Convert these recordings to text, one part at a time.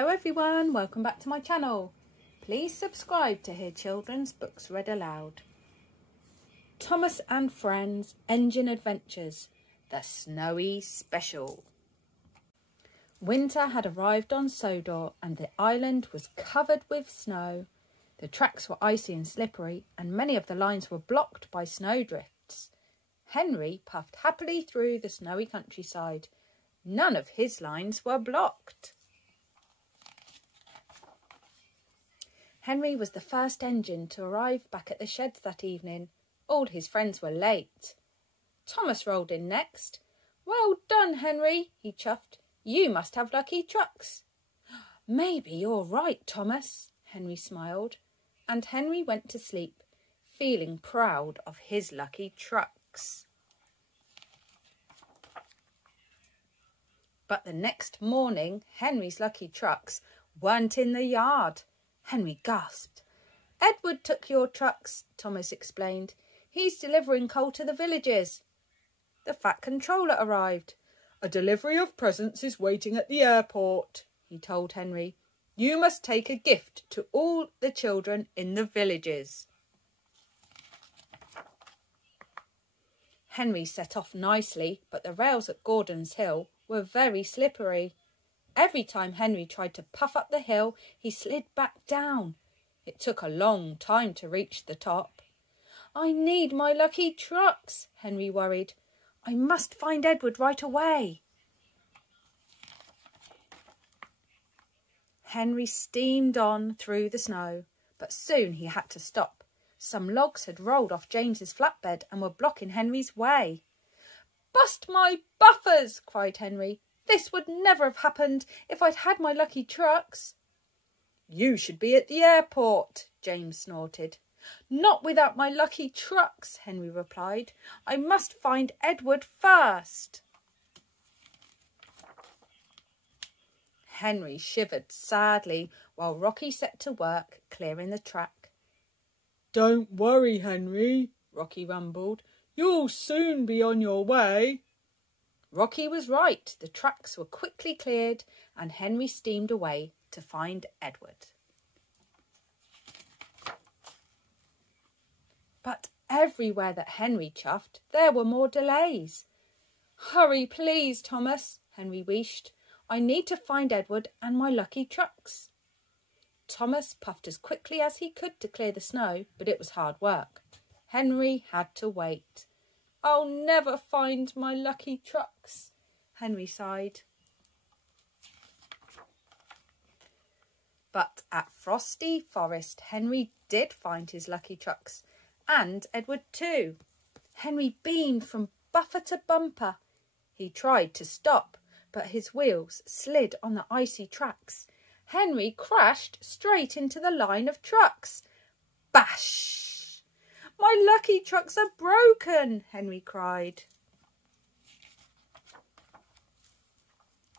Hello everyone, welcome back to my channel. Please subscribe to hear children's books read aloud. Thomas and Friends Engine Adventures, the Snowy Special. Winter had arrived on Sodor and the island was covered with snow. The tracks were icy and slippery and many of the lines were blocked by snowdrifts. Henry puffed happily through the snowy countryside. None of his lines were blocked. Henry was the first engine to arrive back at the sheds that evening. All his friends were late. Thomas rolled in next. "Well done, Henry," he chuffed. "You must have lucky trucks." "Maybe you're right, Thomas," Henry smiled. And Henry went to sleep, feeling proud of his lucky trucks. But the next morning, Henry's lucky trucks weren't in the yard. Henry gasped. "Edward took your trucks," Thomas explained. "He's delivering coal to the villages." The Fat Controller arrived. "A delivery of presents is waiting at the airport," he told Henry. "You must take a gift to all the children in the villages." Henry set off nicely, but the rails at Gordon's Hill were very slippery. Every time Henry tried to puff up the hill, he slid back down. It took a long time to reach the top. "I need my lucky trucks," Henry worried. "I must find Edward right away." Henry steamed on through the snow, but soon he had to stop. Some logs had rolled off James's flatbed and were blocking Henry's way. "Bust my buffers!" cried Henry. "This would never have happened if I'd had my lucky trucks." "You should be at the airport," James snorted. "Not without my lucky trucks," Henry replied. "I must find Edward first." Henry shivered sadly while Rocky set to work clearing the track. "Don't worry, Henry," Rocky rumbled. "You'll soon be on your way." Rocky was right. The tracks were quickly cleared and Henry steamed away to find Edward. But everywhere that Henry chuffed, there were more delays. "Hurry, please, Thomas," Henry wheezed. "I need to find Edward and my lucky trucks." Thomas puffed as quickly as he could to clear the snow, but it was hard work. Henry had to wait. "I'll never find my lucky trucks," Henry sighed. But at Frosty Forest, Henry did find his lucky trucks, and Edward too. Henry beamed from bumper to bumper. He tried to stop, but his wheels slid on the icy tracks. Henry crashed straight into the line of trucks. Bash! "My lucky trucks are broken," Henry cried.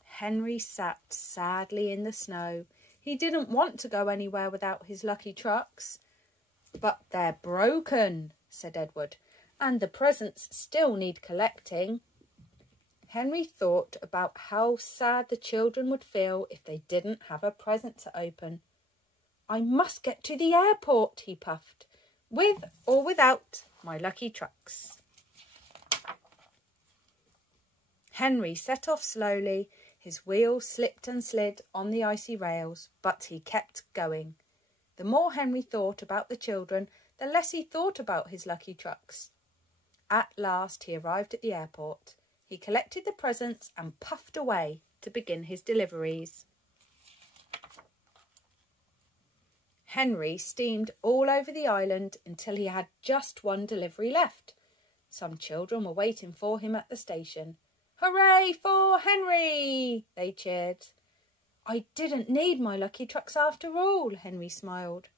Henry sat sadly in the snow. He didn't want to go anywhere without his lucky trucks. "But they're broken," said Edward, "and the presents still need collecting." Henry thought about how sad the children would feel if they didn't have a present to open. "I must get to the airport," he puffed, "with or without my lucky trucks." Henry set off slowly. His wheels slipped and slid on the icy rails, but he kept going. The more Henry thought about the children, the less he thought about his lucky trucks. At last he arrived at the airport. He collected the presents and puffed away to begin his deliveries. Henry steamed all over the island until he had just one delivery left. Some children were waiting for him at the station. "Hooray for Henry!" they cheered. "I didn't need my lucky trucks after all," Henry smiled.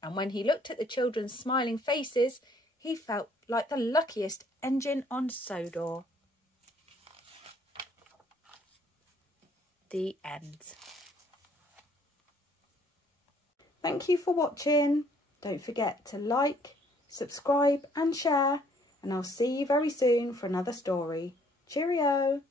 And when he looked at the children's smiling faces, he felt like the luckiest engine on Sodor. The end. Thank you for watching. Don't forget to like, subscribe and share, and I'll see you very soon for another story. Cheerio!